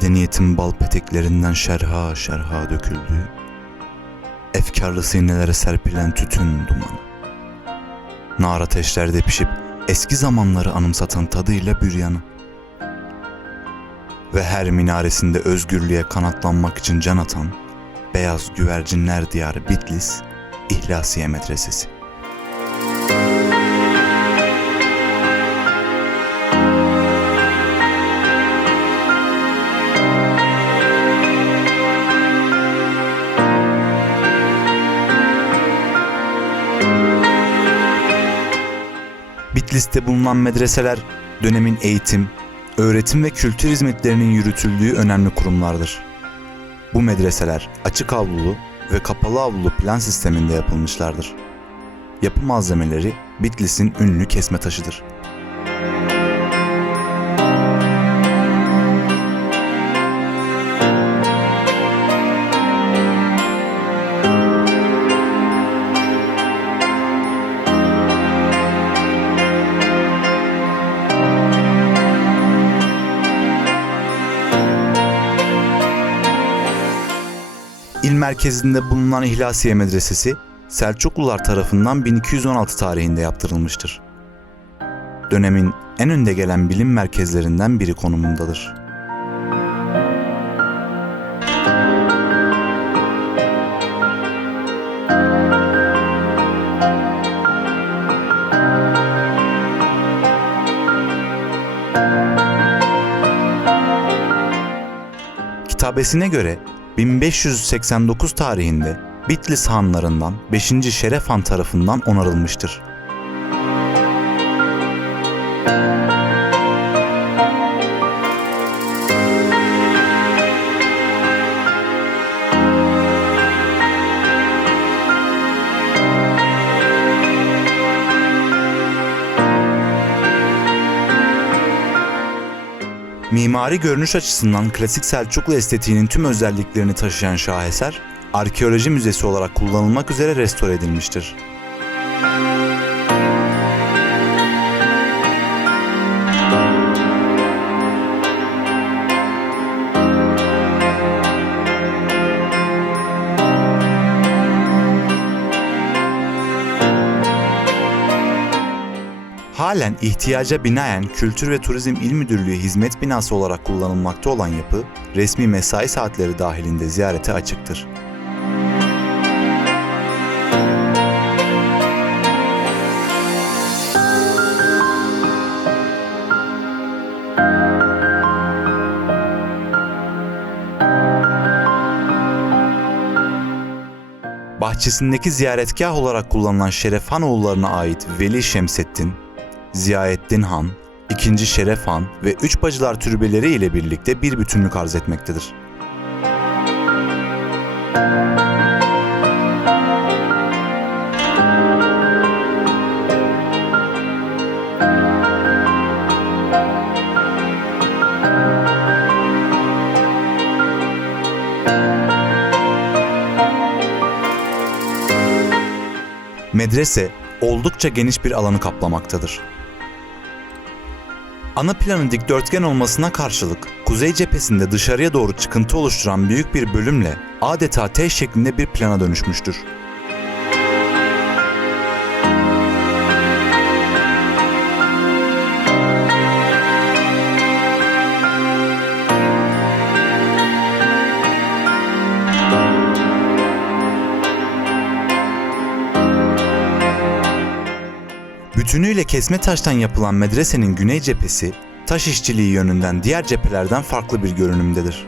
Medeniyetin bal peteklerinden şerha şerha döküldüğü, efkarlı sinelere serpilen tütün dumanı. Nar ateşlerde pişip eski zamanları anımsatan tadıyla büryanı. Ve her minaresinde özgürlüğe kanatlanmak için can atan, beyaz güvercinler diyarı Bitlis, İhlasiye Medresesi. Bitlis'te bulunan medreseler dönemin eğitim, öğretim ve kültür hizmetlerinin yürütüldüğü önemli kurumlardır. Bu medreseler açık avlulu ve kapalı avlulu plan sisteminde yapılmışlardır. Yapı malzemeleri Bitlis'in ünlü kesme taşıdır. İl merkezinde bulunan İhlasiye Medresesi, Selçuklular tarafından 1216 tarihinde yaptırılmıştır. Dönemin en önde gelen bilim merkezlerinden biri konumundadır. Kitabesine göre 1589 tarihinde Bitlis hanlarından 5. Şeref Han tarafından onarılmıştır. Mimari görünüş açısından klasik Selçuklu estetiğinin tüm özelliklerini taşıyan şaheser, arkeoloji müzesi olarak kullanılmak üzere restore edilmiştir. Halen ihtiyaca binaen Kültür ve Turizm İl Müdürlüğü hizmet binası olarak kullanılmakta olan yapı, resmi mesai saatleri dahilinde ziyarete açıktır. Bahçesindeki ziyaretgah olarak kullanılan Şerefhan oğullarına ait Veli Şemseddin, Ziyaettin Han, II. Şeref Han ve Üç Bacılar türbeleri ile birlikte bir bütünlük arz etmektedir. Medrese oldukça geniş bir alanı kaplamaktadır. Ana planın dikdörtgen olmasına karşılık kuzey cephesinde dışarıya doğru çıkıntı oluşturan büyük bir bölümle adeta T şeklinde bir plana dönüşmüştür. Bütünüyle kesme taştan yapılan medresenin güney cephesi, taş işçiliği yönünden diğer cephelerden farklı bir görünümdedir.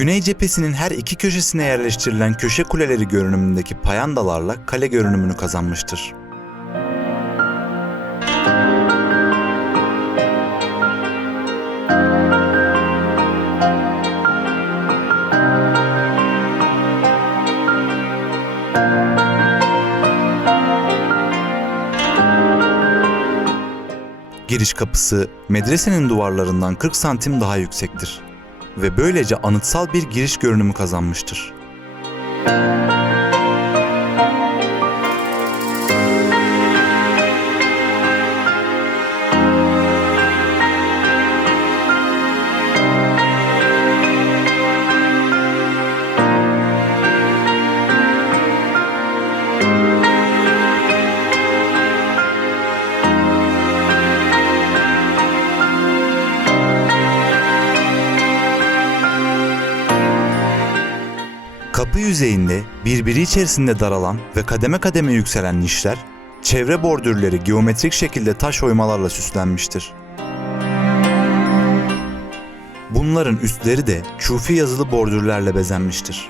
Güney cephesinin her iki köşesine yerleştirilen köşe kuleleri görünümündeki payandalarla kale görünümünü kazanmıştır. Giriş kapısı medresenin duvarlarından 40 santim daha yüksektir ve böylece anıtsal bir giriş görünümü kazanmıştır. Kapı yüzeyinde birbiri içerisinde daralan ve kademe kademe yükselen nişler, çevre bordürleri geometrik şekilde taş oymalarla süslenmiştir. Bunların üstleri de çufi yazılı bordürlerle bezenmiştir.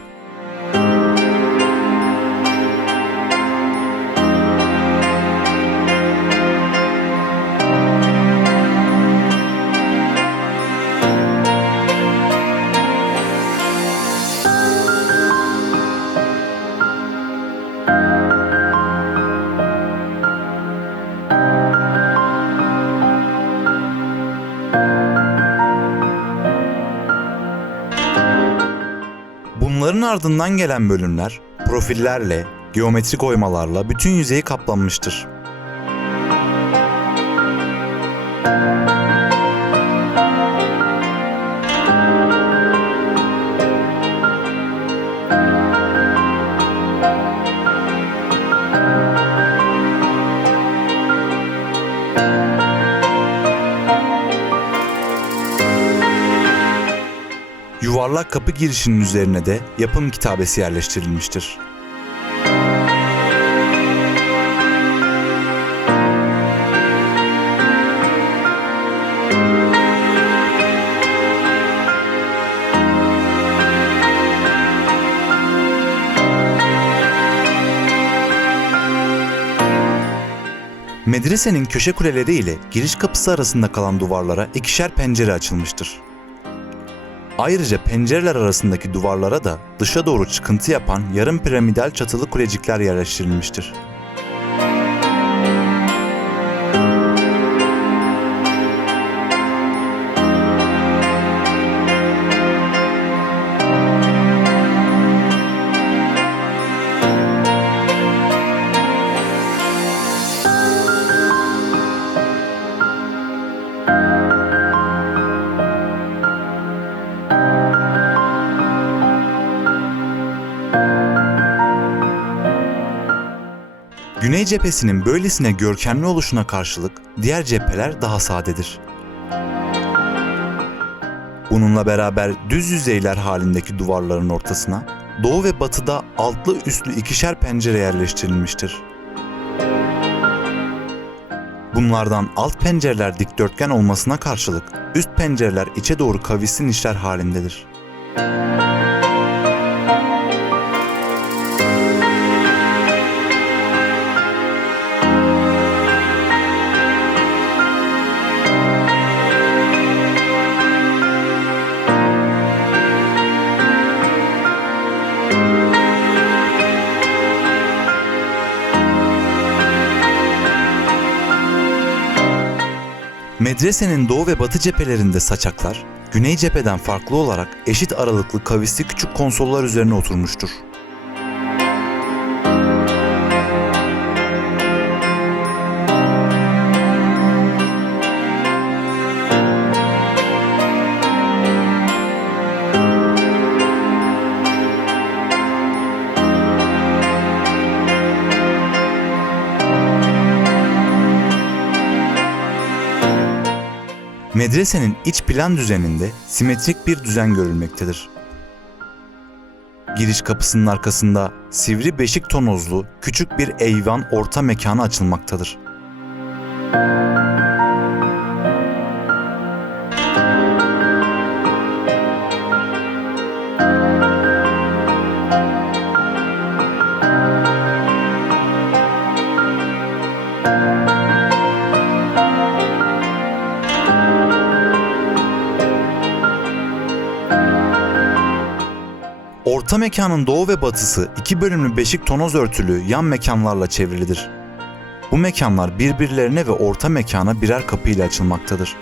Bunların ardından gelen bölümler profillerle, geometrik oymalarla bütün yüzeyi kaplanmıştır. Yuvarlak kapı girişinin üzerine de yapım kitabesi yerleştirilmiştir. Medresenin köşe kuleleri ile giriş kapısı arasında kalan duvarlara ikişer pencere açılmıştır. Ayrıca pencereler arasındaki duvarlara da dışa doğru çıkıntı yapan yarım piramidal çatılı kulecikler yerleştirilmiştir. Güney cephesinin böylesine görkemli oluşuna karşılık diğer cepheler daha sadedir. Bununla beraber düz yüzeyler halindeki duvarların ortasına doğu ve batıda altlı üstlü ikişer pencere yerleştirilmiştir. Bunlardan alt pencereler dikdörtgen olmasına karşılık üst pencereler içe doğru kavisli nişler halindedir. Medresenin doğu ve batı cephelerinde saçaklar, güney cepheden farklı olarak eşit aralıklı kavisli küçük konsollar üzerine oturmuştur. Medresenin iç plan düzeninde simetrik bir düzen görülmektedir. Giriş kapısının arkasında sivri beşik tonozlu küçük bir eyvan orta mekana açılmaktadır. Orta mekanın doğu ve batısı iki bölümlü beşik tonoz örtülü yan mekanlarla çevrilidir. Bu mekanlar birbirlerine ve orta mekana birer kapı ile açılmaktadır.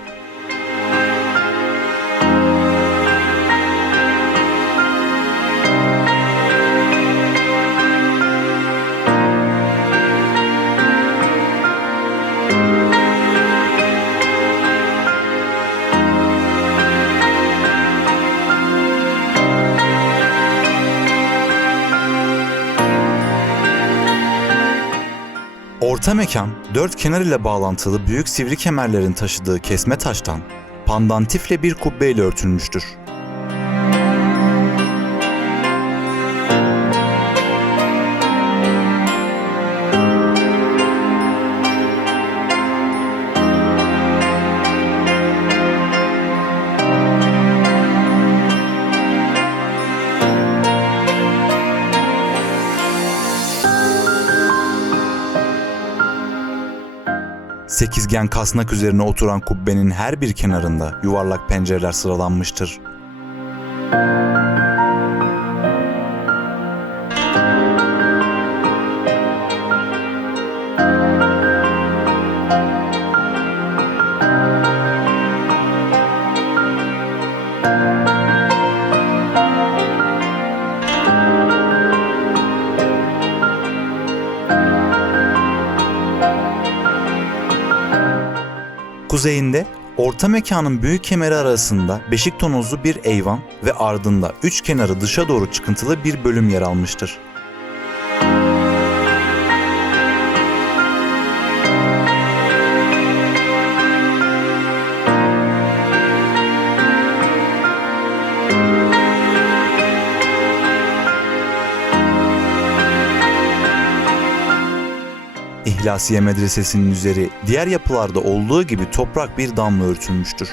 Orta mekan, dört kenar ile bağlantılı büyük sivri kemerlerin taşıdığı kesme taştan, pandantifle bir kubbeyle örtülmüştür. Sekizgen kasnak üzerine oturan kubbenin her bir kenarında yuvarlak pencereler sıralanmıştır. Kuzeyinde orta mekanın büyük kemeri arasında beşik tonozlu bir eyvan ve ardında üç kenarı dışa doğru çıkıntılı bir bölüm yer almıştır. İhlasiye Medresesi'nin üzeri diğer yapılarda olduğu gibi toprak bir damla örtülmüştür.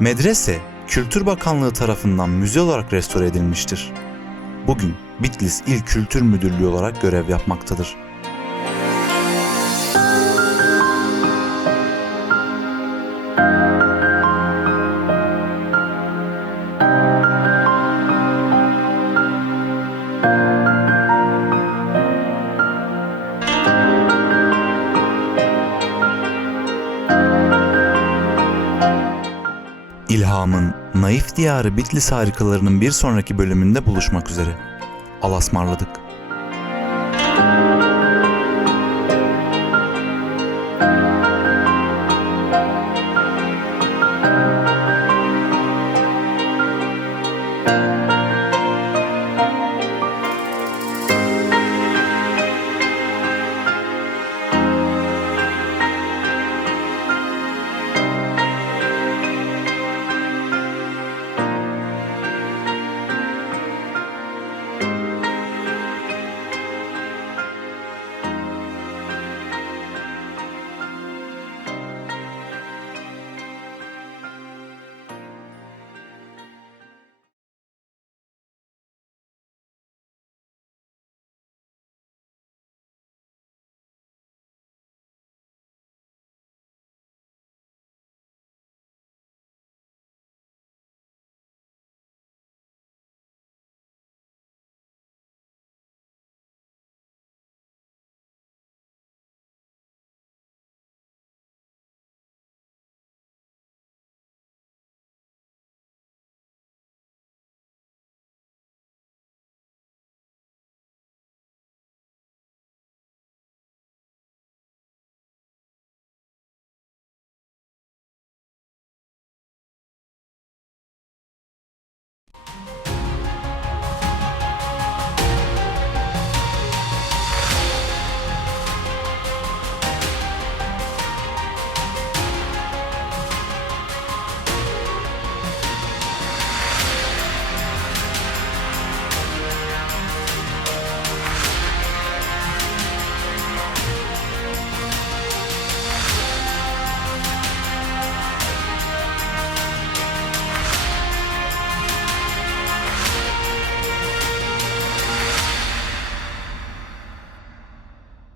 Medrese, Kültür Bakanlığı tarafından müze olarak restore edilmiştir. Bugün Bitlis İl Kültür Müdürlüğü olarak görev yapmaktadır. İlhamın naif diyarı Bitlis harikalarının bir sonraki bölümünde buluşmak üzere. Alasmarladık.